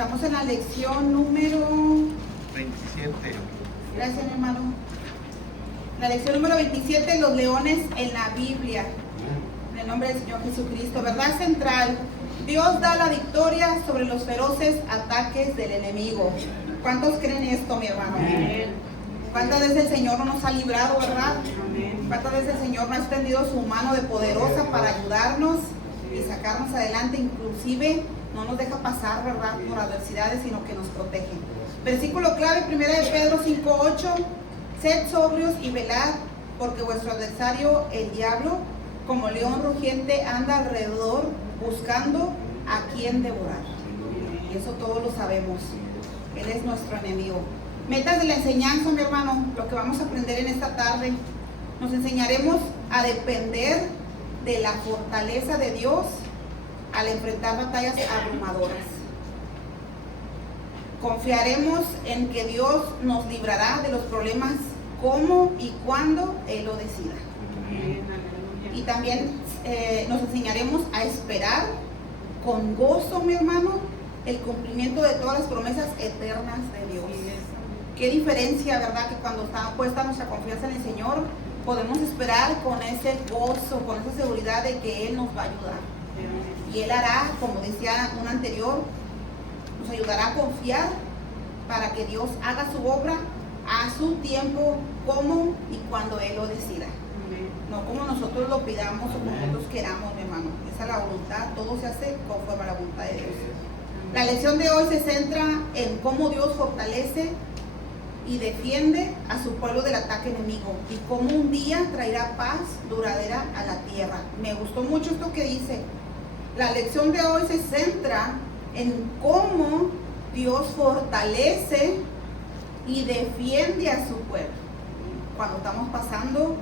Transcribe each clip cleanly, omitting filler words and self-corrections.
Estamos en la lección número 27. Gracias, mi hermano. La lección número 27, los leones en la Biblia. En el nombre del Señor Jesucristo. Verdad central. Dios da la victoria sobre los feroces ataques del enemigo. ¿Cuántos creen esto, mi hermano? Amén. ¿Cuántas veces el Señor no nos ha librado, verdad? ¿Cuántas veces el Señor no ha extendido su mano de poderosa para ayudarnos y sacarnos adelante? Inclusive no nos deja pasar, ¿verdad?, por adversidades, sino que nos protege. Versículo clave, 1 de Pedro 5:8. Sed sobrios y velad, porque vuestro adversario, el diablo, como león rugiente, anda alrededor buscando a quien devorar. Y eso todos lo sabemos. Él es nuestro enemigo. Metas de la enseñanza, mi hermano, lo que vamos a aprender en esta tarde. Nos enseñaremos a depender de la fortaleza de Dios al enfrentar batallas abrumadoras. Confiaremos en que Dios nos librará de los problemas como y cuando Él lo decida. Y también nos enseñaremos a esperar con gozo, mi hermano, el cumplimiento de todas las promesas eternas de Dios. Qué diferencia, ¿verdad?, que cuando está puesta nuestra confianza en el Señor, podemos esperar con ese gozo, con esa seguridad de que Él nos va a ayudar. Y Él hará, como decía un anterior, nos ayudará a confiar para que Dios haga su obra a su tiempo, como y cuando Él lo decida. No como nosotros lo pidamos o como nosotros queramos, mi hermano. Esa es la voluntad, todo se hace conforme a la voluntad de Dios. La lección de hoy se centra en cómo Dios fortalece y defiende a su pueblo del ataque enemigo y cómo un día traerá paz duradera a la tierra. Me gustó mucho esto que dice. La lección de hoy se centra en cómo Dios fortalece y defiende a su pueblo cuando estamos pasando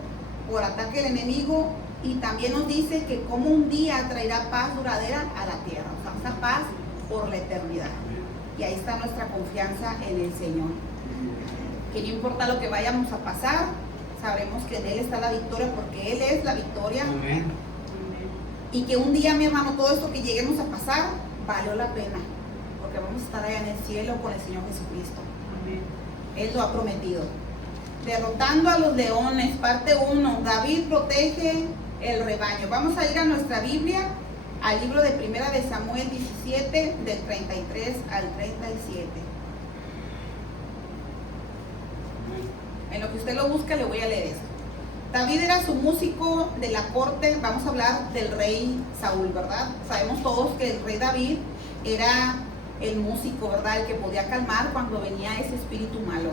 por ataque del enemigo, y también nos dice que cómo un día traerá paz duradera a la tierra, o sea, esa paz por la eternidad. Y ahí está nuestra confianza en el Señor. Que no importa lo que vayamos a pasar, sabremos que en Él está la victoria, porque Él es la victoria. Amén. Y que un día, mi hermano, todo esto que lleguemos a pasar valió la pena, porque vamos a estar allá en el cielo con el Señor Jesucristo. Él lo ha prometido. Derrotando a los leones, parte 1. David protege el rebaño. Vamos a ir a nuestra Biblia, al libro de 1 de Samuel 17, del 33 al 37. En lo que usted lo busca, le voy a leer esto. David era su músico de la corte. Vamos a hablar del rey Saúl, ¿verdad? Sabemos todos que el rey David era el músico, ¿verdad?, el que podía calmar cuando venía ese espíritu malo.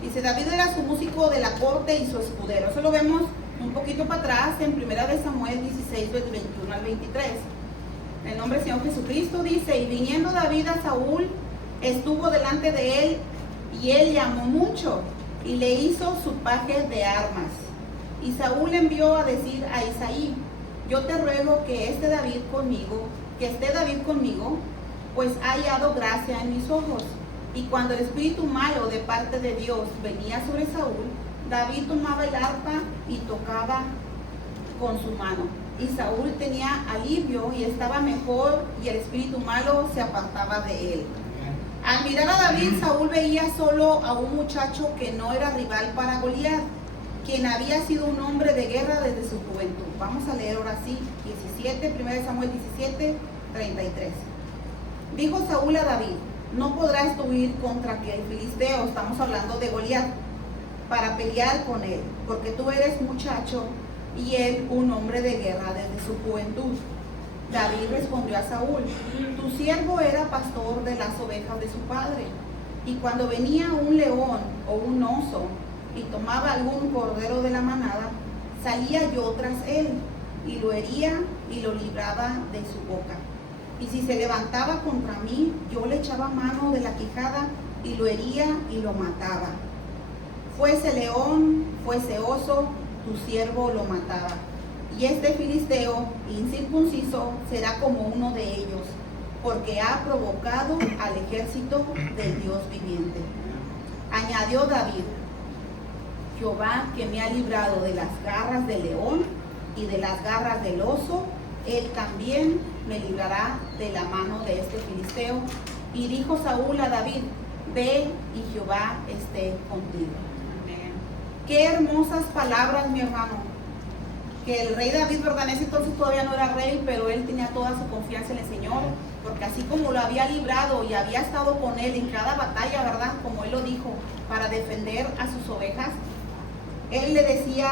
Dice, David era su músico de la corte y su escudero. Eso lo vemos un poquito para atrás en 1 de Samuel 16, del 21 al 23. En el nombre del Señor Jesucristo dice, y viniendo David a Saúl, estuvo delante de él, y él llamó mucho, y le hizo su paje de armas. Y Saúl envió a decir a Isaí, yo te ruego que esté David conmigo, pues ha hallado gracia en mis ojos. Y cuando el espíritu malo de parte de Dios venía sobre Saúl, David tomaba el arpa y tocaba con su mano. Y Saúl tenía alivio y estaba mejor, y el espíritu malo se apartaba de él. Al mirar a David, Saúl veía solo a un muchacho que no era rival para Goliat, quien había sido un hombre de guerra desde su juventud. Vamos a leer ahora sí, 1 Samuel 17, 33. Dijo Saúl a David, no podrás tú ir contra aquel filisteo, estamos hablando de Goliat, para pelear con él, porque tú eres muchacho y él un hombre de guerra desde su juventud. David respondió a Saúl, tu siervo era pastor de las ovejas de su padre, y cuando venía un león o un oso y tomaba algún cordero de la manada, salía yo tras él, y lo hería y lo libraba de su boca. Y si se levantaba contra mí, yo le echaba mano de la quijada y lo hería y lo mataba. Fuese león, fuese oso, tu siervo lo mataba. Y este filisteo incircunciso será como uno de ellos, porque ha provocado al ejército del Dios viviente. Añadió David, Jehová, que me ha librado de las garras del león y de las garras del oso, Él también me librará de la mano de este filisteo. Y dijo Saúl a David, ve y Jehová esté contigo. Amén. Qué hermosas palabras, mi hermano. Que el rey David, ¿verdad? En ese entonces todavía no era rey, pero él tenía toda su confianza en el Señor, porque así como lo había librado y había estado con él en cada batalla, ¿verdad? Como él lo dijo, para defender a sus ovejas, él le decía,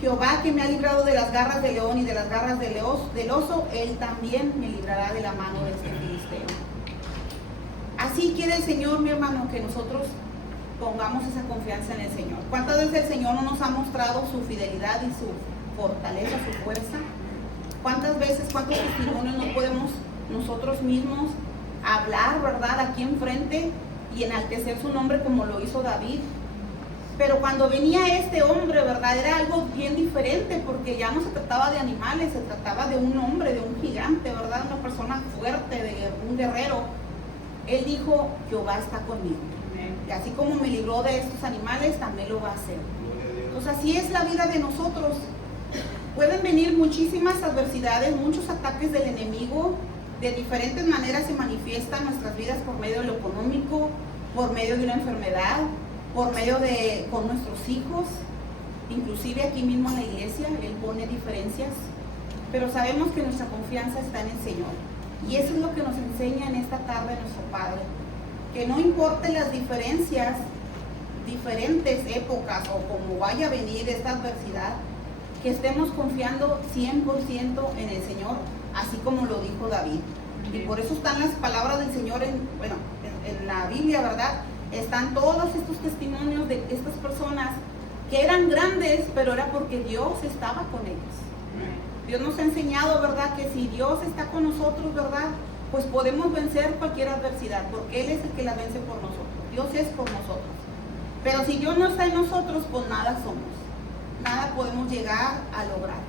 Jehová que me ha librado de las garras del león y de las garras del oso, él también me librará de la mano de este filisteo. Así quiere el Señor, mi hermano, que nosotros pongamos esa confianza en el Señor. ¿Cuántas veces el Señor no nos ha mostrado su fidelidad y su fortaleza, su fuerza? ¿Cuántas veces, cuántos testimonios no podemos nosotros mismos hablar, ¿verdad? Aquí enfrente y enaltecer su nombre como lo hizo David. Pero cuando venía este hombre, ¿verdad? Era algo bien diferente, porque ya no se trataba de animales, se trataba de un hombre, de un gigante, ¿verdad? Una persona fuerte, de un guerrero. Él dijo, Jehová está conmigo. Y así como me libró de estos animales, también lo va a hacer. Pues así es la vida de nosotros. Pueden venir muchísimas adversidades, muchos ataques del enemigo. De diferentes maneras se manifiestan nuestras vidas por medio de lo económico, por medio de una enfermedad, por medio de con nuestros hijos, inclusive aquí mismo en la iglesia, Él pone diferencias. Pero sabemos que nuestra confianza está en el Señor. Y eso es lo que nos enseña en esta tarde nuestro Padre. Que no importen las diferencias, diferentes épocas o como vaya a venir esta adversidad, que estemos confiando 100% en el Señor, así como lo dijo David. Y por eso están las palabras del Señor en la Biblia, ¿verdad? Están todos estos testimonios de estas personas que eran grandes, pero era porque Dios estaba con ellos. Dios nos ha enseñado, ¿verdad? Que si Dios está con nosotros, ¿verdad? Pues podemos vencer cualquier adversidad, porque Él es el que la vence por nosotros. Dios es por nosotros. Pero si Dios no está en nosotros, pues nada somos. Nada podemos llegar a lograr.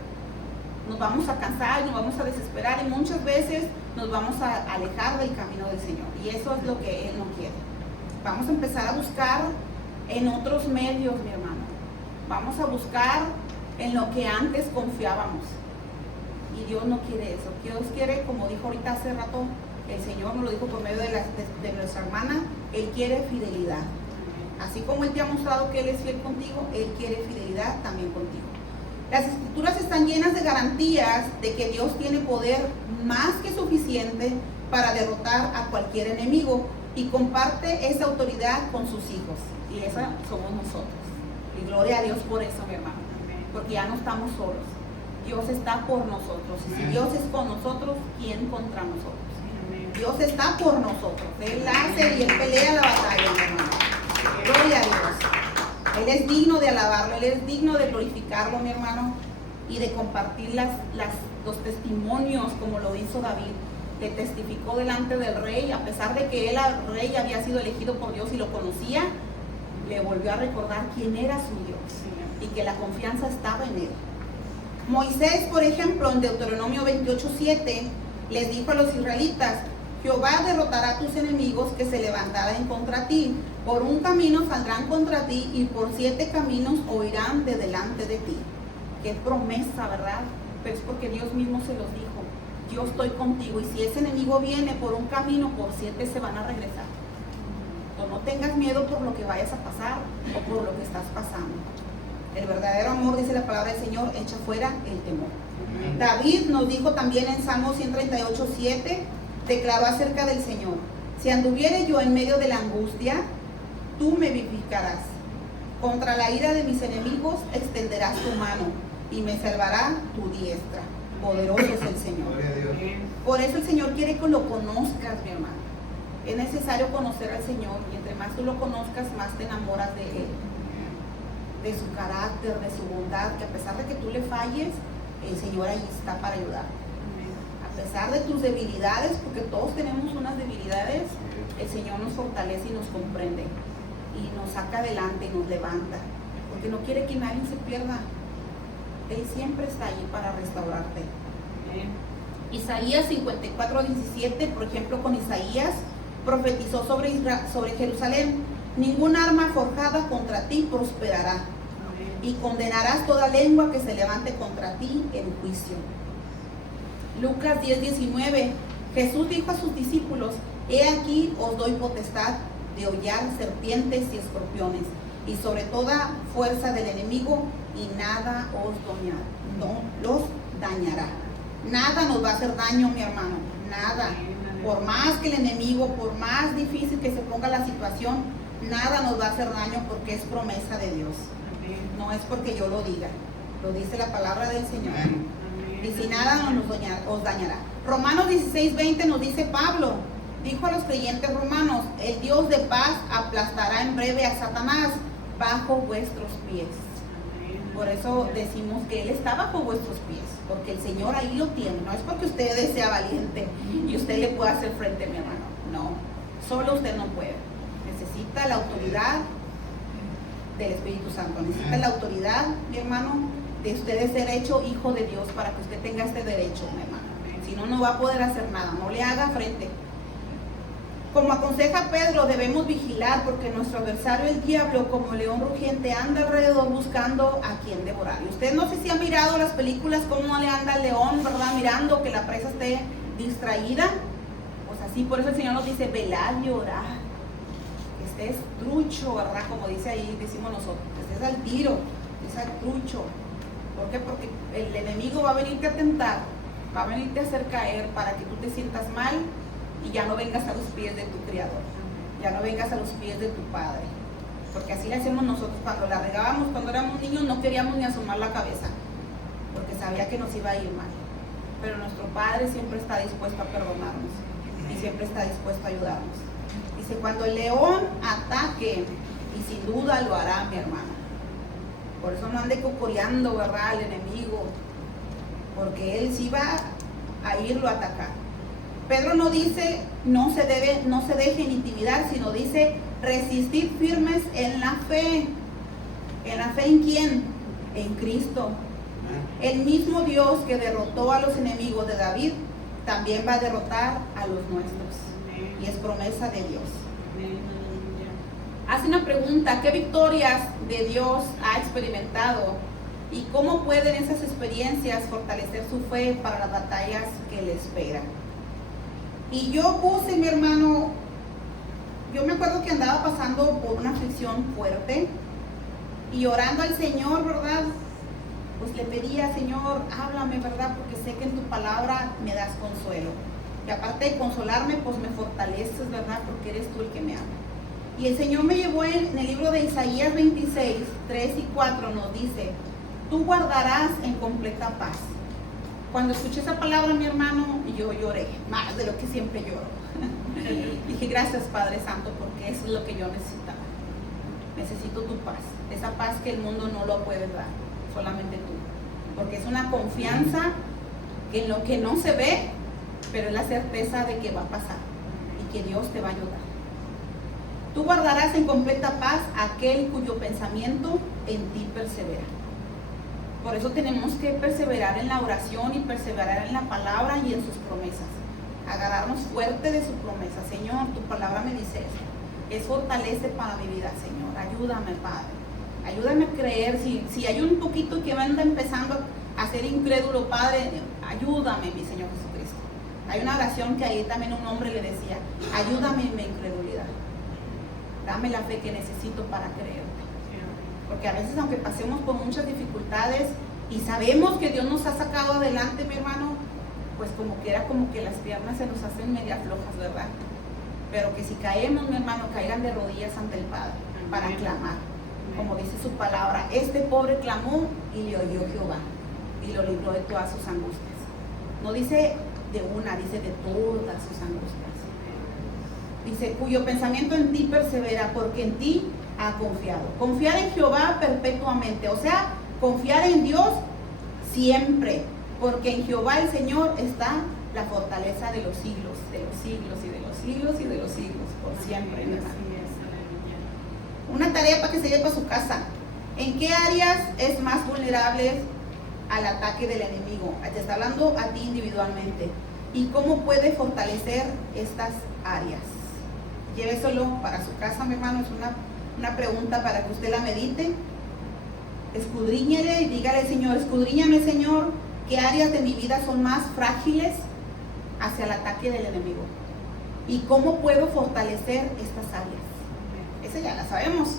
Nos vamos a cansar, nos vamos a desesperar y muchas veces nos vamos a alejar del camino del Señor. Y eso es lo que Él no quiere. Vamos a empezar a buscar en otros medios, mi hermano. Vamos a buscar en lo que antes confiábamos. Y Dios no quiere eso. Dios quiere, como dijo ahorita hace rato, el Señor nos lo dijo por medio de nuestra hermana, Él quiere fidelidad. Así como Él te ha mostrado que Él es fiel contigo, Él quiere fidelidad también contigo. Las Escrituras están llenas de garantías de que Dios tiene poder más que suficiente para derrotar a cualquier enemigo y comparte esa autoridad con sus hijos. Y esa somos nosotros. Y gloria a Dios por eso, mi hermano. Porque ya no estamos solos. Dios está por nosotros. Y si Dios es con nosotros, ¿quién contra nosotros? Dios está por nosotros. Él hace y Él pelea la batalla, mi hermano. Gloria a Dios. Él es digno de alabarlo, Él es digno de glorificarlo, mi hermano, y de compartir los testimonios como lo hizo David, que testificó delante del rey, a pesar de que él, el rey, había sido elegido por Dios y lo conocía, le volvió a recordar quién era su Dios y que la confianza estaba en Él. Moisés, por ejemplo, en Deuteronomio 28:7, les dijo a los israelitas, Jehová derrotará a tus enemigos que se levantarán contra ti. Por un camino saldrán contra ti y por 7 caminos huirán de delante de ti. Qué promesa, ¿verdad? Pero es porque Dios mismo se los dijo. Yo estoy contigo y si ese enemigo viene por un camino, por 7 se van a regresar. O no tengas miedo por lo que vayas a pasar o por lo que estás pasando. El verdadero amor, dice la palabra del Señor, echa fuera el temor. David nos dijo también en Salmo 138:7, declaró acerca del Señor, si anduviere yo en medio de la angustia, tú me vivificarás. Contra la ira de mis enemigos extenderás tu mano y me salvará tu diestra. Poderoso es el Señor. Por eso el Señor quiere que lo conozcas, mi hermano. Es necesario conocer al Señor y entre más tú lo conozcas, más te enamoras de Él, de su carácter, de su bondad, que a pesar de que tú le falles, el Señor ahí está para ayudar. A pesar de tus debilidades, porque todos tenemos unas debilidades, el Señor nos fortalece y nos comprende y nos saca adelante y nos levanta, porque no quiere que nadie se pierda. Él siempre está allí para restaurarte. Isaías 54:17, por ejemplo, con Isaías profetizó sobre Jerusalén, ningún arma forjada contra ti prosperará, y condenarás toda lengua que se levante contra ti en juicio. Lucas 10:19, Jesús dijo a sus discípulos: he aquí os doy potestad de hollar serpientes y escorpiones, y sobre toda fuerza del enemigo, y nada los dañará. Nada nos va a hacer daño, mi hermano, nada. Por más que el enemigo, por más difícil que se ponga la situación, nada nos va a hacer daño, porque es promesa de Dios. No es porque yo lo diga, lo dice la palabra del Señor. Y si nada os dañará. Romanos 16:20 nos dice Pablo, dijo a los creyentes romanos: el Dios de paz aplastará en breve a Satanás bajo vuestros pies. Por eso decimos que Él está bajo vuestros pies, porque el Señor ahí lo tiene. No es porque usted sea valiente y usted le pueda hacer frente, mi hermano. No, solo usted no puede. Necesita la autoridad del Espíritu Santo. Necesita la autoridad, mi hermano, de usted de ser hecho hijo de Dios, para que usted tenga este derecho, mi hermano. Si no, no va a poder hacer nada. No le haga frente. Como aconseja Pedro, debemos vigilar, porque nuestro adversario, el diablo, como león rugiente, anda alrededor buscando a quien devorar. Y usted, no sé si ha mirado las películas, cómo le anda el león, ¿verdad? Mirando que la presa esté distraída. Pues así, por eso el Señor nos dice: velad y orad. Que estés trucho, ¿verdad? Como dice ahí, decimos nosotros, que estés al tiro, que estés al trucho. ¿Por qué? Porque el enemigo va a venirte a tentar, va a venirte a hacer caer, para que tú te sientas mal y ya no vengas a los pies de tu Criador, ya no vengas a los pies de tu Padre. Porque así le hacemos nosotros cuando la regábamos, cuando éramos niños, no queríamos ni asomar la cabeza, porque sabía que nos iba a ir mal. Pero nuestro Padre siempre está dispuesto a perdonarnos y siempre está dispuesto a ayudarnos. Dice: cuando el león ataque, y sin duda lo hará, mi hermana. Por eso no ande cocoreando, ¿verdad?, al enemigo, porque él sí va a irlo a atacar. Pedro no dice no se dejen intimidar, sino dice: resistir firmes en la fe. ¿En la fe en quién? En Cristo. El mismo Dios que derrotó a los enemigos de David, también va a derrotar a los nuestros. Y es promesa de Dios. Hace una pregunta: ¿qué victorias de Dios ha experimentado? ¿Y cómo pueden esas experiencias fortalecer su fe para las batallas que le esperan? Y yo puse, mi hermano, yo me acuerdo que andaba pasando por una aflicción fuerte y orando al Señor, ¿verdad? Pues le pedía: Señor, háblame, ¿verdad? Porque sé que en tu palabra me das consuelo. Y aparte de consolarme, pues me fortaleces, ¿verdad? Porque eres tú el que me ama. Y el Señor me llevó en el libro de Isaías 26, 3 y 4, nos dice: tú guardarás en completa paz. Cuando escuché esa palabra, mi hermano, yo lloré, más de lo que siempre lloro. Dije: gracias, Padre Santo, porque eso es lo que yo necesitaba. Necesito tu paz, esa paz que el mundo no lo puede dar, solamente tú. Porque es una confianza en lo que no se ve, pero es la certeza de que va a pasar y que Dios te va a ayudar. Tú guardarás en completa paz aquel cuyo pensamiento en ti persevera. Por eso tenemos que perseverar en la oración y perseverar en la palabra y en sus promesas. Agarrarnos fuerte de su promesa. Señor, tu palabra me dice eso. Es fortalece para mi vida, Señor. Ayúdame, Padre. Ayúdame a creer. Si hay un poquito que me anda empezando a ser incrédulo, Padre, ayúdame, mi Señor Jesucristo. Hay una oración que ahí también un hombre le decía: ayúdame en mi incredulidad. Dame la fe que necesito para creerte. Porque a veces, aunque pasemos por muchas dificultades y sabemos que Dios nos ha sacado adelante, mi hermano, pues como que las piernas se nos hacen media flojas, ¿verdad? Pero que si caemos, mi hermano, caigan de rodillas ante el Padre para clamar. Como dice su palabra: este pobre clamó y le oyó Jehová y lo libró de todas sus angustias. No dice de una, dice de todas sus angustias. Dice: cuyo pensamiento en ti persevera, porque en ti ha confiado. Confiar en Jehová perpetuamente, o sea, confiar en Dios siempre, porque en Jehová el Señor está la fortaleza de los siglos, de los siglos y de los siglos y de los siglos, por siempre, hermano. Una tarea para que se lleve para su casa: ¿en qué áreas es más vulnerable al ataque del enemigo? Te está hablando a ti individualmente. ¿Y cómo puede fortalecer estas áreas? Lléveselo para su casa, mi hermano. Es una pregunta para que usted la medite. Escudriñele y dígale: Señor, escudriñame, Señor, qué áreas de mi vida son más frágiles hacia el ataque del enemigo. ¿Y cómo puedo fortalecer estas áreas? Esa ya la sabemos,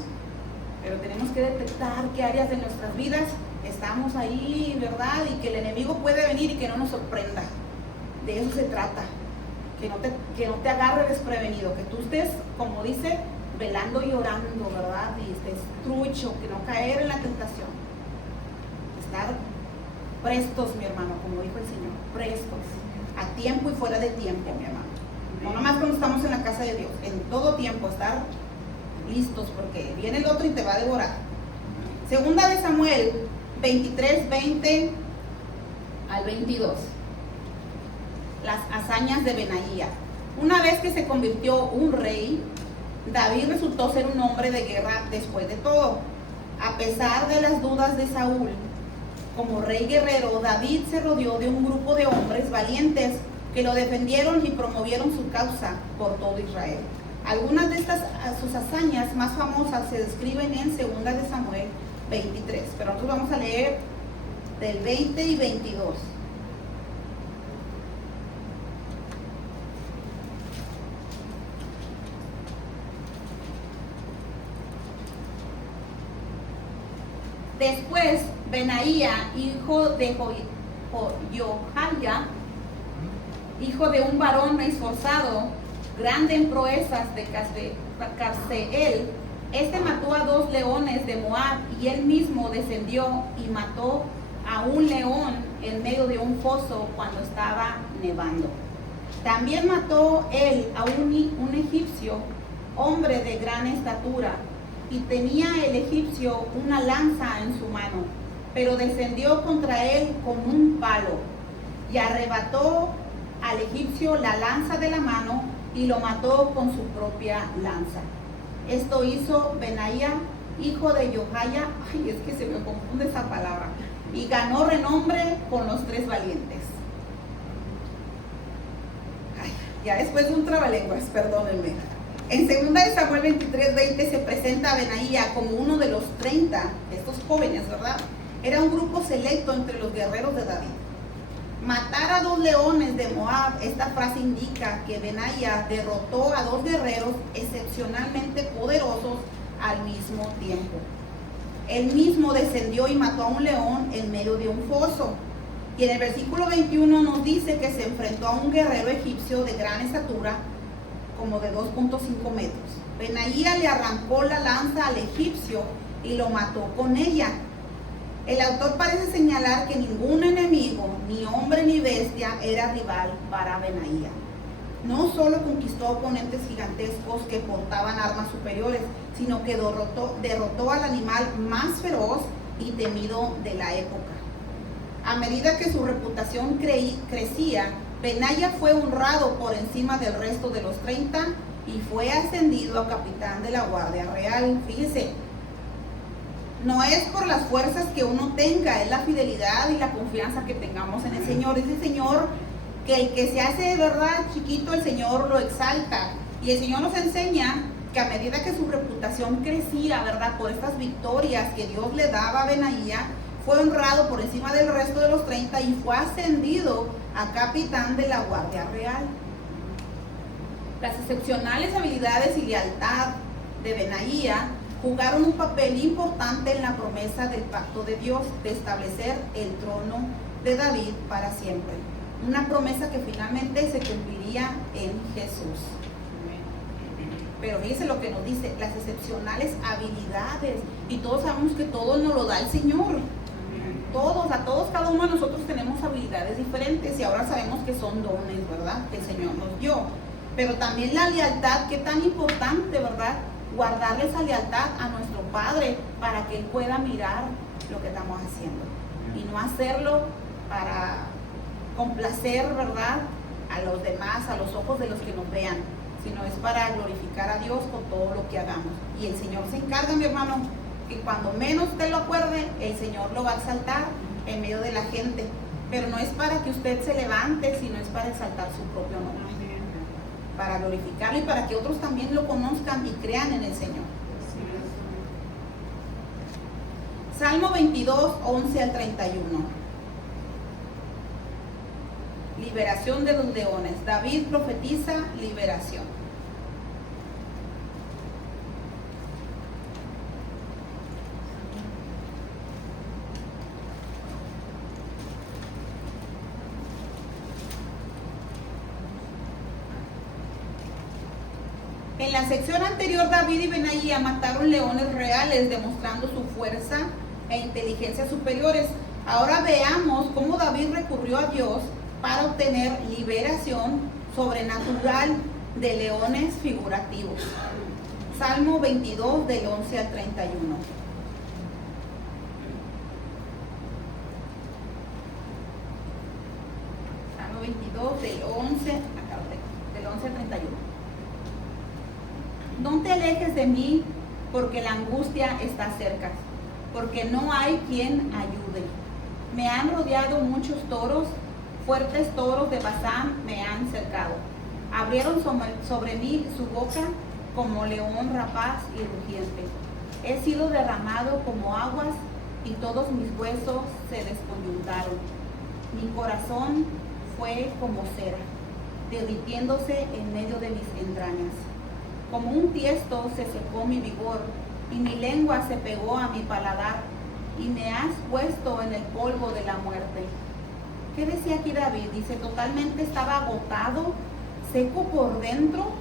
pero tenemos que detectar qué áreas de nuestras vidas estamos ahí, ¿verdad? Y que el enemigo puede venir y que no nos sorprenda. De eso se trata, que no te agarre desprevenido, que tú estés, como dice, velando y orando, ¿verdad? Y estés trucho, que no caer en la tentación. Estar prestos, mi hermano, como dijo el Señor, prestos, a tiempo y fuera de tiempo, mi hermano. No nomás cuando estamos en la casa de Dios, en todo tiempo estar listos, porque viene el otro y te va a devorar. Segunda de Samuel 23, 20 al 22. Las hazañas de Benaía. Una vez que se convirtió un rey, David resultó ser un hombre de guerra después de todo. A pesar de las dudas de Saúl, como rey guerrero, David se rodeó de un grupo de hombres valientes que lo defendieron y promovieron su causa por todo Israel. Algunas de sus hazañas más famosas se describen en 2 de Samuel 23, pero nosotros vamos a leer del 20 y 22. Después, Benaía, hijo de Johaya, hijo de un varón esforzado, grande en proezas de Cabseel, este mató a 2 leones de Moab y él mismo descendió y mató a un león en medio de un foso cuando estaba nevando. También mató él a un egipcio, hombre de gran estatura, y tenía el egipcio una lanza en su mano, pero descendió contra él con un palo y arrebató al egipcio la lanza de la mano y lo mató con su propia lanza. Esto hizo Benaía, hijo de Johaya, ay, es que se me confunde esa palabra, y ganó renombre con los 3 valientes. Ay, ya después de un trabalenguas, perdónenme. En 2 de Samuel 23, 20 se presenta a Benaía como uno de los 30, estos jóvenes, ¿verdad? Era un grupo selecto entre los guerreros de David. Matar a 2 leones de Moab, esta frase indica que Benaía derrotó a 2 guerreros excepcionalmente poderosos al mismo tiempo. Él mismo descendió y mató a un león en medio de un foso. Y en el versículo 21 nos dice que se enfrentó a un guerrero egipcio de gran estatura, como de 2.5 metros. Benaía le arrancó la lanza al egipcio y lo mató con ella. El autor parece señalar que ningún enemigo, ni hombre ni bestia, era rival para Benaía. No solo conquistó oponentes gigantescos que portaban armas superiores, sino que derrotó al animal más feroz y temido de la época. A medida que su reputación crecía, Benaía fue honrado por encima del resto de los 30 y fue ascendido a capitán de la Guardia Real. Fíjese, no es por las fuerzas que uno tenga, es la fidelidad y la confianza que tengamos en el Señor. Dice el Señor que el que se hace de verdad chiquito, el Señor lo exalta. Y el Señor nos enseña que a medida que su reputación crecía, ¿verdad?, por estas victorias que Dios le daba a Benaía, fue honrado por encima del resto de los 30 y fue ascendido a capitán de la Guardia Real. Las excepcionales habilidades y lealtad de Benaía jugaron un papel importante en la promesa del pacto de Dios de establecer el trono de David para siempre. Una promesa que finalmente se cumpliría en Jesús. Pero fíjese lo que nos dice, las excepcionales habilidades. Y todos sabemos que todo nos lo da el Señor. Todos, cada uno de nosotros tenemos habilidades diferentes y ahora sabemos que son dones, ¿verdad?, que el Señor nos dio. Pero también la lealtad, qué tan importante, ¿verdad?, guardarle esa lealtad a nuestro Padre para que Él pueda mirar lo que estamos haciendo y no hacerlo para complacer, ¿verdad?, a los demás, a los ojos de los que nos vean, sino es para glorificar a Dios con todo lo que hagamos. Y el Señor se encarga, mi hermano, que cuando menos usted lo acuerde, el Señor lo va a exaltar en medio de la gente. Pero no es para que usted se levante, sino es para exaltar su propio nombre, para glorificarlo y para que otros también lo conozcan y crean en el Señor. Salmo 22, 11 al 31. liberación de los leones. David profetiza liberación. En la sección anterior, David y Benaía mataron leones reales, demostrando su fuerza e inteligencia superiores. Ahora veamos cómo David recurrió a Dios para obtener liberación sobrenatural de leones figurativos. Salmo 22 del 11 al 31. Salmo 22 del 11 al 31. No te alejes de mí, porque la angustia está cerca, porque no hay quien ayude. Me han rodeado muchos toros, fuertes toros de Basán me han cercado. Abrieron sobre mí su boca como león rapaz y rugiente. He sido derramado como aguas y todos mis huesos se descoyuntaron. Mi corazón fue como cera, derritiéndose en medio de mis entrañas. Como un tiesto se secó mi vigor, y mi lengua se pegó a mi paladar, y me has puesto en el polvo de la muerte. ¿Qué decía aquí David? Dice, totalmente estaba agotado, seco por dentro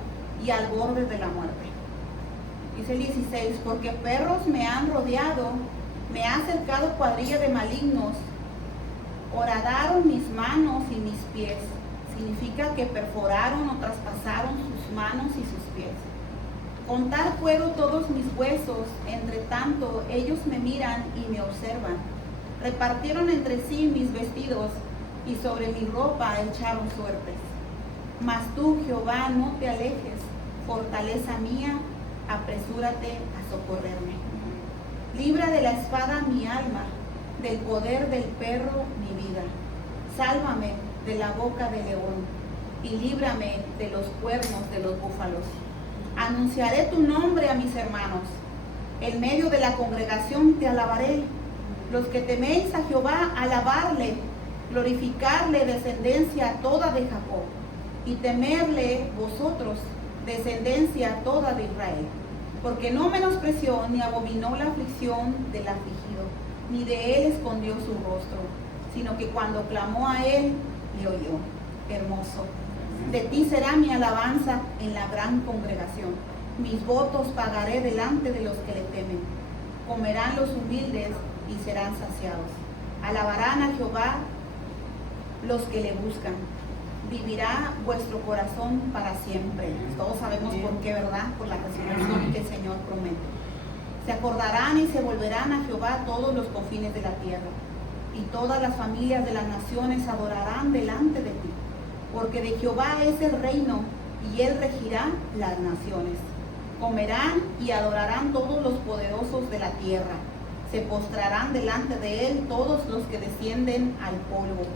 y al borde de la muerte. Dice el 16, porque perros me han rodeado, me ha cercado cuadrilla de malignos, horadaron mis manos y mis pies. Significa que perforaron o traspasaron sus manos y sus pies. Contar puedo todos mis huesos, entre tanto ellos me miran y me observan. Repartieron entre sí mis vestidos y sobre mi ropa echaron suertes. Mas tú, Jehová, no te alejes, fortaleza mía, apresúrate a socorrerme. Libra de la espada mi alma, del poder del perro mi vida. Sálvame de la boca del león y líbrame de los cuernos de los búfalos. Anunciaré tu nombre a mis hermanos. En medio de la congregación te alabaré. Los que teméis a Jehová, alabarle, glorificarle, descendencia toda de Jacob, y temerle vosotros, descendencia toda de Israel. Porque no menospreció ni abominó la aflicción del afligido, ni de él escondió su rostro, sino que cuando clamó a él, le oyó. Hermoso. De ti será mi alabanza en la gran congregación. Mis votos pagaré delante de los que le temen. Comerán los humildes y serán saciados. Alabarán a Jehová los que le buscan. Vivirá vuestro corazón para siempre. Todos sabemos por qué, ¿verdad? Por la resurrección que el Señor promete. Se acordarán y se volverán a Jehová todos los confines de la tierra. Y todas las familias de las naciones adorarán delante de ti. Porque de Jehová es el reino, y él regirá las naciones. Comerán y adorarán todos los poderosos de la tierra. Se postrarán delante de él todos los que descienden al polvo.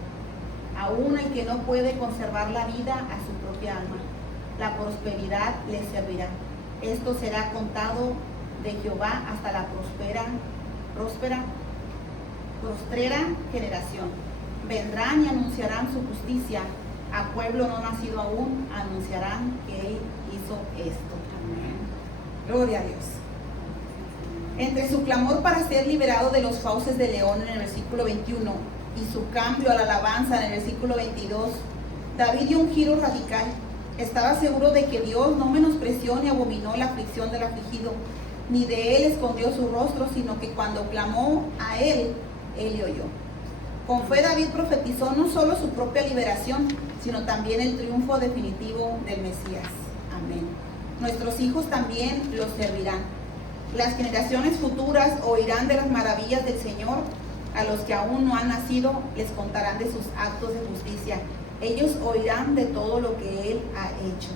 Aún el que no puede conservar la vida a su propia alma. La prosperidad le servirá. Esto será contado de Jehová hasta la postrera generación. Vendrán y anunciarán su justicia. A pueblo no nacido aún anunciarán que él hizo esto. Amén. Gloria a Dios. Entre su clamor para ser liberado de los fauces de león en el versículo 21 y su cambio a la alabanza en el versículo 22, David dio un giro radical. Estaba seguro de que Dios no menospreció ni abominó la aflicción del afligido, ni de él escondió su rostro, sino que cuando clamó a él le oyó. Con fe David profetizó no solo su propia liberación, sino también el triunfo definitivo del Mesías. Amén. Nuestros hijos también los servirán. Las generaciones futuras oirán de las maravillas del Señor. A los que aún no han nacido les contarán de sus actos de justicia. Ellos oirán de todo lo que Él ha hecho.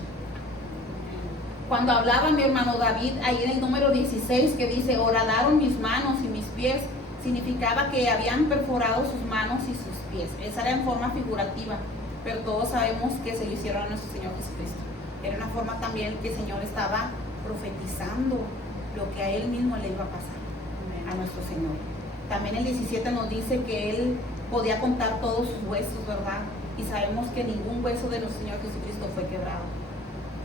Cuando hablaba mi hermano David, ahí en el número 16 que dice, horadaron mis manos y mis pies, significaba que habían perforado sus manos y sus pies. Esa era en forma figurativa, pero todos sabemos que se lo hicieron a nuestro Señor Jesucristo. Era una forma también que el Señor estaba profetizando lo que a Él mismo le iba a pasar, a nuestro Señor. También el 17 nos dice que Él podía contar todos sus huesos, ¿verdad? Y y sabemos que ningún hueso de nuestro Señor Jesucristo fue quebrado.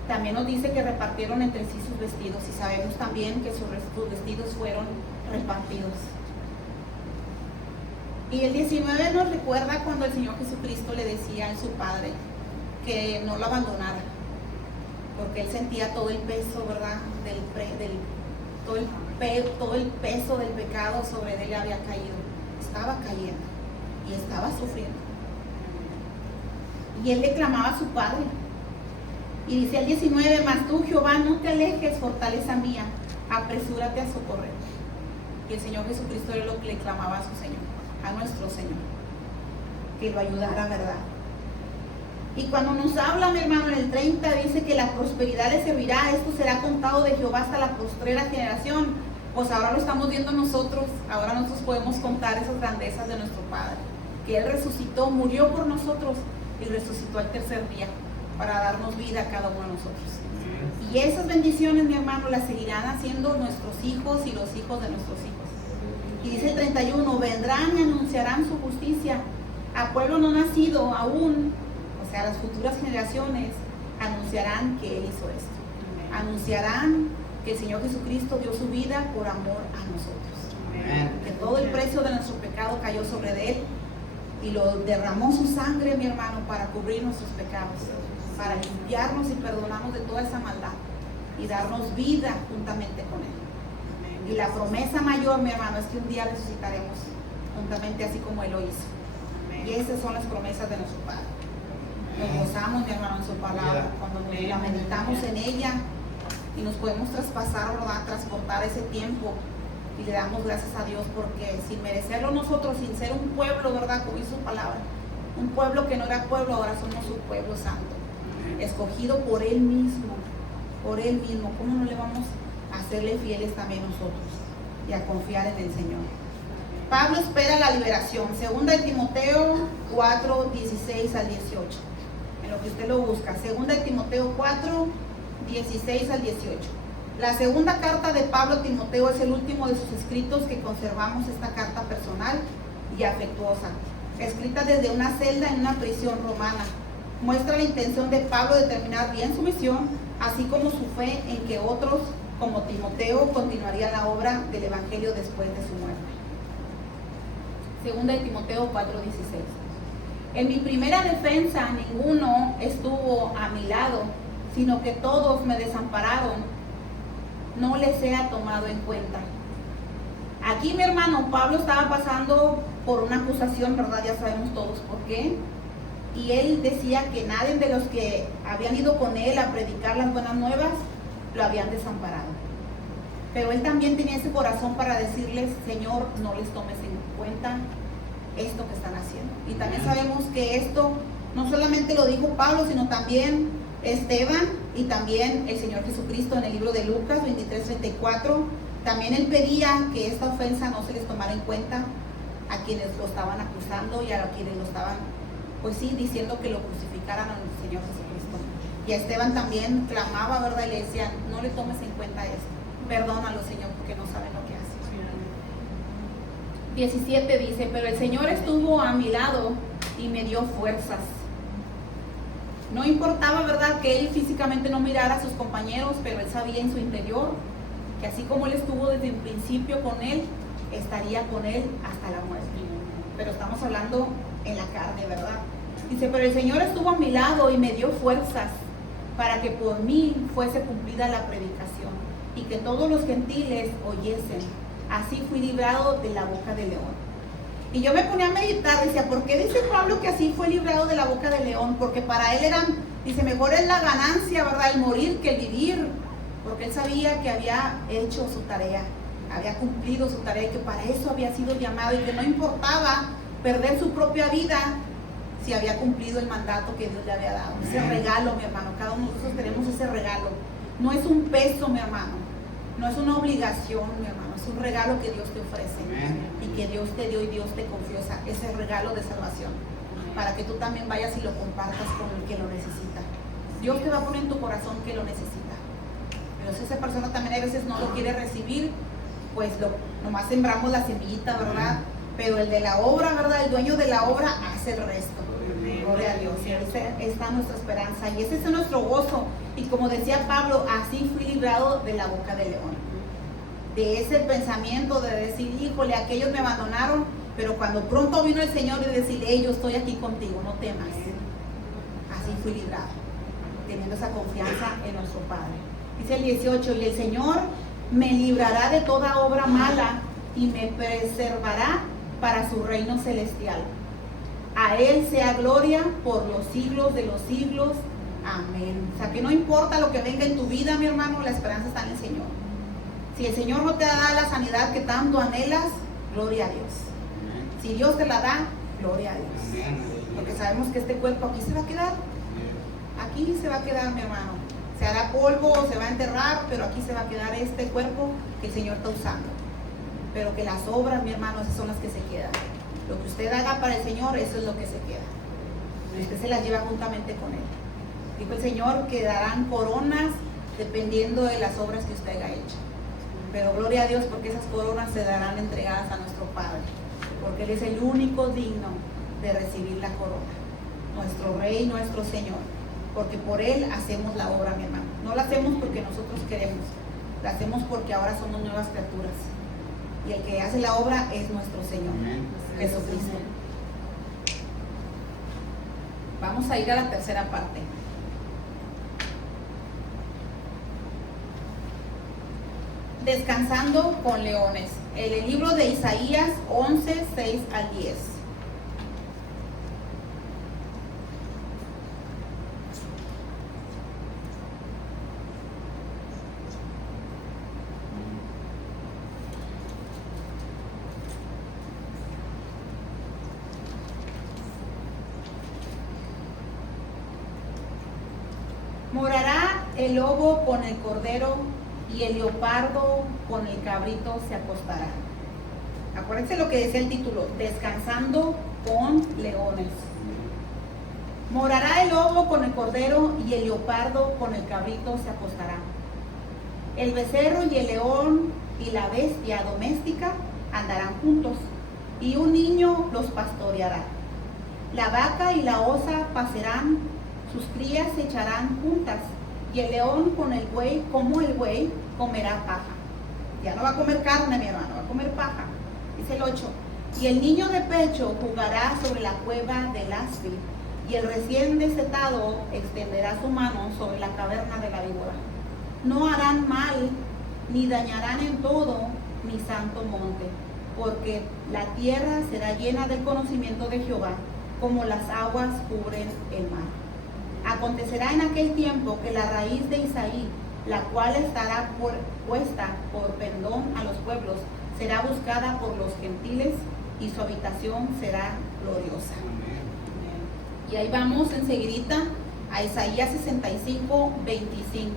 También nos dice que repartieron entre sí sus vestidos, y sabemos también que sus vestidos fueron repartidos. Y el 19 nos recuerda cuando el Señor Jesucristo le decía a su Padre que no lo abandonara, porque Él sentía todo el peso, ¿verdad? Todo el peso del pecado sobre Él había caído. Estaba cayendo y estaba sufriendo. Y Él le clamaba a su Padre. Y dice el 19, mas tú, Jehová, no te alejes, fortaleza mía, apresúrate a socorrer. Y el Señor Jesucristo era lo que le clamaba a su Señor, a nuestro Señor, que lo ayudara, ¿verdad? Y cuando nos habla, mi hermano, en el 30 dice que la prosperidad le servirá, esto será contado de Jehová hasta la postrera generación. Pues ahora lo estamos viendo nosotros, ahora nosotros podemos contar esas grandezas de nuestro Padre, que Él resucitó, murió por nosotros y resucitó al tercer día para darnos vida a cada uno de nosotros. Y esas bendiciones, mi hermano, las seguirán haciendo nuestros hijos y los hijos de nuestros hijos. Y dice el 31, vendrán y anunciarán su justicia a pueblo no nacido aún, o sea, las futuras generaciones anunciarán que Él hizo esto. Anunciarán que el Señor Jesucristo dio su vida por amor a nosotros. Que todo el precio de nuestro pecado cayó sobre de Él y lo derramó su sangre, mi hermano, para cubrir nuestros pecados, para limpiarnos y perdonarnos de toda esa maldad y darnos vida juntamente con Él. Y la promesa mayor, mi hermano, es que un día resucitaremos juntamente así como Él lo hizo. Y esas son las promesas de nuestro Padre. Nos gozamos, mi hermano, en su palabra, cuando la meditamos en ella y nos podemos traspasar, ¿verdad? Transportar ese tiempo y le damos gracias a Dios porque sin merecerlo nosotros, sin ser un pueblo, ¿verdad? Como dice su palabra, un pueblo que no era pueblo, ahora somos un pueblo santo, escogido por Él mismo, ¿cómo no le vamos a hacerle fieles también nosotros y a confiar en el Señor? Pablo espera la liberación, 2 de Timoteo 4, 16 al 18, en lo que usted lo busca, 2 de Timoteo 4, 16 al 18. La segunda carta de Pablo a Timoteo es el último de sus escritos que conservamos, esta carta personal y afectuosa, escrita desde una celda en una prisión romana. Muestra la intención de Pablo de terminar bien su misión, así como su fe en que otros, como Timoteo, continuarían la obra del Evangelio después de su muerte. 2 de Timoteo 4:16. En mi primera defensa ninguno estuvo a mi lado, sino que todos me desampararon, no les sea tomado en cuenta. Aquí, mi hermano, Pablo estaba pasando por una acusación, ¿verdad? Ya sabemos todos por qué. Y él decía que nadie de los que habían ido con él a predicar las buenas nuevas lo habían desamparado. Pero él también tenía ese corazón para decirles, Señor, no les tomes en cuenta esto que están haciendo. Y también sabemos que esto no solamente lo dijo Pablo, sino también Esteban y también el Señor Jesucristo en el libro de Lucas 23:34. También él pedía que esta ofensa no se les tomara en cuenta a quienes lo estaban acusando y a quienes lo estaban, pues sí, diciendo que lo crucificaran a nuestro Señor Jesucristo. Y a Esteban también clamaba, ¿verdad? Y le decían, no le tomes en cuenta esto, perdónalo, Señor, porque no saben lo que hace. 17 dice, pero el Señor estuvo a mi lado y me dio fuerzas. No importaba, ¿verdad?, que él físicamente no mirara a sus compañeros, pero él sabía en su interior que así como él estuvo desde el principio con él, estaría con él hasta la muerte. Pero estamos hablando en la carne, ¿verdad? Dice, pero el Señor estuvo a mi lado y me dio fuerzas para que por mí fuese cumplida la predicación y que todos los gentiles oyesen. Así fui librado de la boca del león. Y yo me ponía a meditar, decía, ¿por qué dice Pablo que así fue librado de la boca del león? Porque para él dice, mejor es la ganancia, ¿verdad?, el morir que el vivir. Porque él sabía que había hecho su tarea, había cumplido su tarea y que para eso había sido llamado y que no importaba perder su propia vida si había cumplido el mandato que Dios le había dado. Ese regalo, mi hermano, cada uno de nosotros tenemos ese regalo. No es un peso, mi hermano, no es una obligación, mi hermano, es un regalo que Dios te ofrece y que Dios te dio y Dios te confió ese regalo de salvación para que tú también vayas y lo compartas con el que lo necesita. Dios te va a poner en tu corazón que lo necesita. Pero si esa persona también a veces no lo quiere recibir, pues nomás sembramos la semillita, ¿verdad? Pero el de la obra, ¿verdad?, el dueño de la obra hace el resto. Gloria a Dios. Y esa está nuestra esperanza y ese es nuestro gozo. Y como decía Pablo, así fui librado de la boca del león. De ese pensamiento de decir, híjole, aquellos me abandonaron, pero cuando pronto vino el Señor y decir, hey, yo estoy aquí contigo, no temas. Así fui librado, teniendo esa confianza en nuestro Padre. Dice el 18, y el Señor me librará de toda obra mala y me preservará para su reino celestial. A Él sea gloria por los siglos de los siglos. Amén. O sea, que no importa lo que venga en tu vida, mi hermano, la esperanza está en el Señor. Si el Señor no te da la sanidad que tanto anhelas, gloria a Dios. Si Dios te la da, gloria a Dios. Porque sabemos que este cuerpo aquí se va a quedar. Aquí se va a quedar, mi hermano. Se hará polvo o se va a enterrar, pero aquí se va a quedar este cuerpo que el Señor está usando. Pero que las obras, mi hermano, esas son las que se quedan. Lo que usted haga para el Señor, eso es lo que se queda. Y usted se las lleva juntamente con Él. Dijo el Señor que darán coronas dependiendo de las obras que usted haya hecho. Pero gloria a Dios, porque esas coronas se darán entregadas a nuestro Padre. Porque Él es el único digno de recibir la corona. Nuestro Rey, nuestro Señor. Porque por Él hacemos la obra, mi hermano. No la hacemos porque nosotros queremos. La hacemos porque ahora somos nuevas criaturas. Y el que hace la obra es nuestro Señor, Jesucristo. Vamos a ir a la tercera parte. Descansando con leones. El libro de Isaías 11, 6 al 10. Morará el lobo con el cordero y el leopardo con el cabrito se acostará. Acuérdense lo que decía el título, descansando con leones. Morará el lobo con el cordero y el leopardo con el cabrito se acostará. El becerro y el león y la bestia doméstica andarán juntos y un niño los pastoreará. La vaca y la osa pasarán, sus crías se echarán juntas, y el león con el buey, como el buey, comerá paja. Ya no va a comer carne, mi hermano, va a comer paja. Dice el 8. Y el niño de pecho jugará sobre la cueva del áspid, y el recién destetado extenderá su mano sobre la caverna de la víbora. No harán mal, ni dañarán en todo mi santo monte, porque la tierra será llena del conocimiento de Jehová, como las aguas cubren el mar. Acontecerá en aquel tiempo que la raíz de Isaí, la cual estará puesta por pendón a los pueblos, será buscada por los gentiles y su habitación será gloriosa. Amén. Y ahí vamos enseguidita a Isaías 65, 25.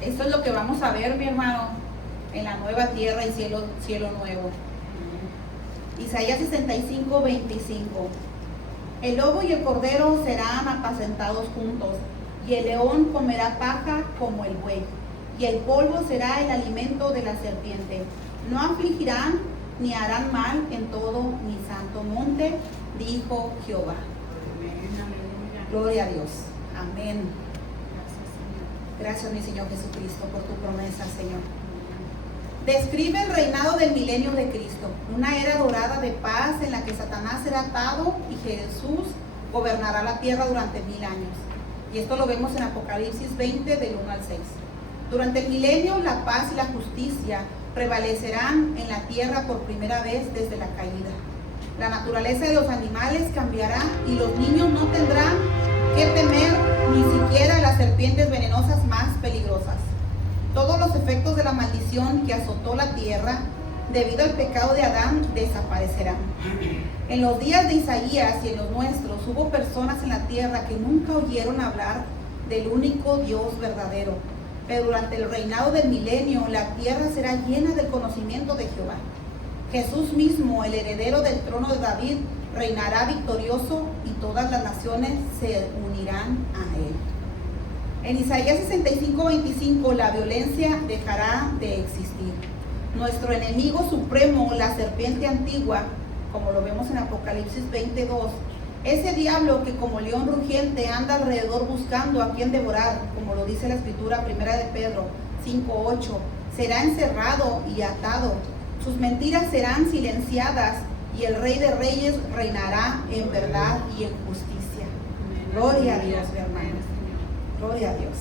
Esto es lo que vamos a ver, mi hermano, en la nueva tierra y cielo nuevo. Isaías 65, 25. El lobo y el cordero serán apacentados juntos, y el león comerá paja como el buey, y el polvo será el alimento de la serpiente. No afligirán ni harán mal en todo mi santo monte, dijo Jehová. Gloria a Dios. Amén. Gracias, mi Señor Jesucristo, por tu promesa, Señor. Describe el reinado del milenio de Cristo, una era dorada de paz en la que Satanás será atado y Jesús gobernará la tierra durante 1000 años. Y esto lo vemos en Apocalipsis 20, del 1 al 6. Durante el milenio, la paz y la justicia prevalecerán en la tierra por primera vez desde la caída. La naturaleza de los animales cambiará y los niños no tendrán que temer ni siquiera las serpientes venenosas más peligrosas. Todos los efectos de la maldición que azotó la tierra debido al pecado de Adán desaparecerán. En los días de Isaías y en los nuestros hubo personas en la tierra que nunca oyeron hablar del único Dios verdadero. Pero durante el reinado del milenio la tierra será llena del conocimiento de Jehová. Jesús mismo, el heredero del trono de David, reinará victorioso y todas las naciones se unirán a él. En Isaías 65, 25, la violencia dejará de existir. Nuestro enemigo supremo, la serpiente antigua, como lo vemos en Apocalipsis 22. Ese diablo que como león rugiente anda alrededor buscando a quien devorar, como lo dice la escritura primera de Pedro 5:8, será encerrado y atado. Sus mentiras serán silenciadas y el Rey de Reyes reinará en verdad y en justicia. Gloria a Dios, mi hermano. Gloria a Dios.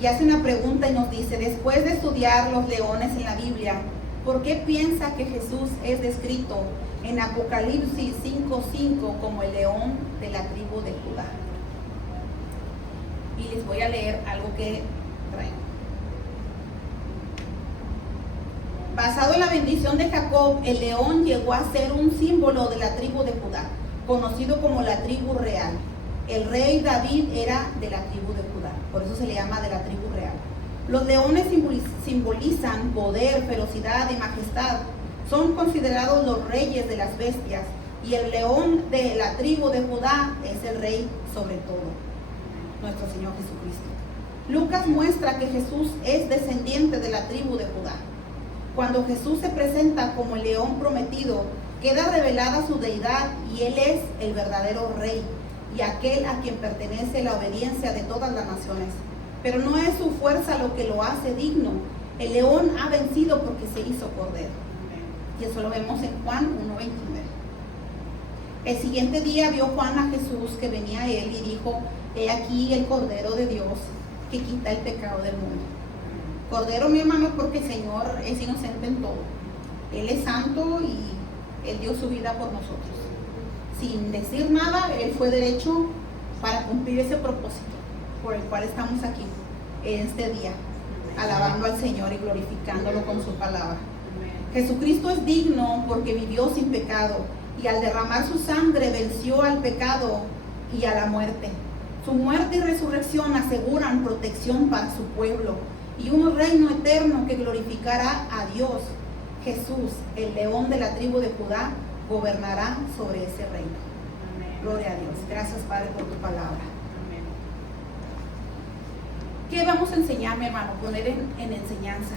Y hace una pregunta y nos dice, después de estudiar los leones en la Biblia, ¿por qué piensa que Jesús es descrito en Apocalipsis 5:5 como el león de la tribu de Judá? Y les voy a leer algo que traigo. Basado en la bendición de Jacob, el león llegó a ser un símbolo de la tribu de Judá, conocido como la tribu real. El rey David era de la tribu de Judá, por eso se le llama de la tribu real. Los leones simbolizan poder, ferocidad y majestad. Son considerados los reyes de las bestias, y el león de la tribu de Judá es el rey sobre todo, nuestro Señor Jesucristo. Lucas muestra que Jesús es descendiente de la tribu de Judá. Cuando Jesús se presenta como el león prometido, queda revelada su deidad, y Él es el verdadero rey y aquel a quien pertenece la obediencia de todas las naciones. Pero no es su fuerza lo que lo hace digno. El león ha vencido porque se hizo cordero. Y eso lo vemos en Juan 1:29. El siguiente día vio Juan a Jesús que venía a él y dijo, he aquí el Cordero de Dios que quita el pecado del mundo. Cordero, mi hermano, porque el Señor es inocente en todo. Él es santo y Él dio su vida por nosotros. Sin decir nada, Él fue derecho para cumplir ese propósito por el cual estamos aquí en este día, alabando al Señor y glorificándolo con su palabra. Jesucristo es digno porque vivió sin pecado, y al derramar su sangre venció al pecado y a la muerte. Su muerte y resurrección aseguran protección para su pueblo y un reino eterno que glorificará a Dios. Jesús, el león de la tribu de Judá, gobernará sobre ese reino. Amén. Gloria a Dios. Gracias, Padre, por tu palabra. Amén. ¿Qué vamos a enseñar, mi hermano? Poner en enseñanza.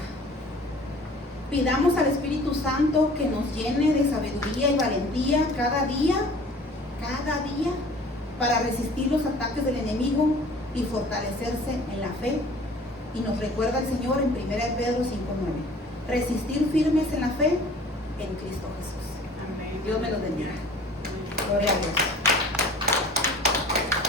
Pidamos al Espíritu Santo que nos llene de sabiduría y valentía cada día, para resistir los ataques del enemigo y fortalecerse en la fe. Y nos recuerda el Señor en 1 Pedro 5:9. Resistir firmes en la fe en Cristo Jesús. Amén. Dios me lo bendiga. Gloria a Dios.